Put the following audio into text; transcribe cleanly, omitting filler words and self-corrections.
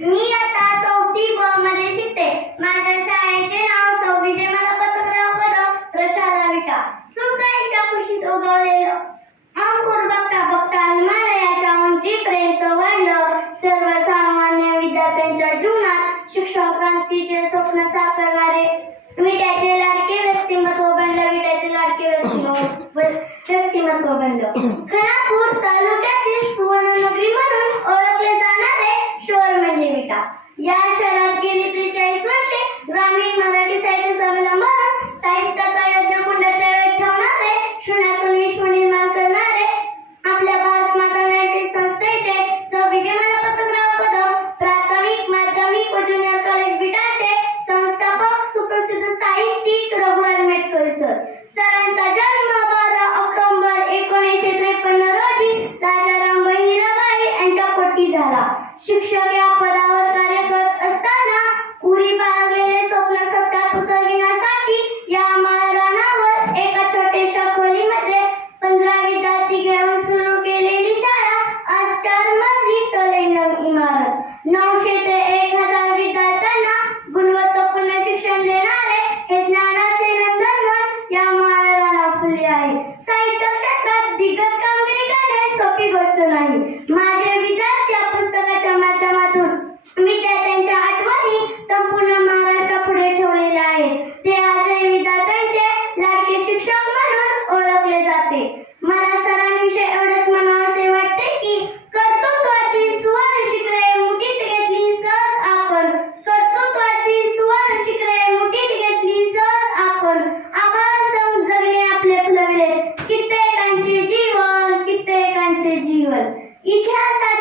मी आता 4थी ब मध्ये शिकते. माझ्या शाळेचे नाव सौ विजय मला पतंगराव कदम प्रशाला विटा. सुकाईच्या कुशीत उगवलेलं अंकुर बघता बघता हिमालयाच्या उंचीपर्यंत वाढलं. सर्वसामान्य विद्यार्थ्यांच्या जीवनात शिक्षण क्रांतीचे स्वप्न साकारणारे विट्याचे लाडके व्यक्तिमत्व बनलं. विट्याचे लाडके व्यक्तिमत्व बनलं. खानापूर तालुक्यातील सुवर्णनगरी म्हणून ओळखले जाणारे शहर म्हणजे विटा. या शहरात गेली 43 वर्षे ग्रामीण मराठी साहित्य संमेलन म्हणून साहित्याचा यज्ञकुंड तयार ठेवणारे, शून्यातून विश्व निर्माण करणारे आपल्या भारत माता नाट्य संस्थेचे सौ विजयमाला पतंगराव कदम प्राथमिक, माध्यमिक व ज्युनियर कॉलेज विटाचे संस्थापक सुप्रसिद्ध साहित्यिक रघुवर मेटकर सर. सरांचा जन्म 12 ऑक्टोबर 1953 रोजी राजाराम बहिराबाई यांच्या पोटी झाला. शिक्षक या पदावर कार्य करत असताना उरी बाळगलेले स्वप्न सत्यात उतरविण्यासाठी या माळरानावर एका छोट्याशा खोलीमध्ये 15 विद्यार्थी घेऊन सुरू केलेली शाळा आज 4 मजली टोलेंगण इमारत. 900 ते 1000 विद्यार्थ्यांना गुणवत्तापूर्ण शिक्षण देणारे हे ज्ञानाचे नंदनवन या माळरानात फुलले आहे. साहित्य क्षेत्रात दिग्गज कामगिरी करणे सोपी गोष्ट नाही. माझे विद्यार्थी या पुस्तकाच्या माध्यमातून विद्यार्थ्यांच्या आठवणी संपूर्ण महाराष्ट्रापुढे ठेवलेल्या आहेत. ते आजही विद्यार्थ्यांचे लाडके शिक्षक म्हणून ओळखले जाते. मला सरांविषयी एवढंच म्हणावंसे वाटते की कर्तृत्वाची सुवर्ण शिखरे मुठीत घेतली सहज आपण. कर्तृत्वाची सुवर्ण शिखरे मुठीत घेतली सहज आपण. आभाळासम जगणे आपले फुलविले कित्येकांचे जीवन, कित्येकांचे जीवन. इतिहासात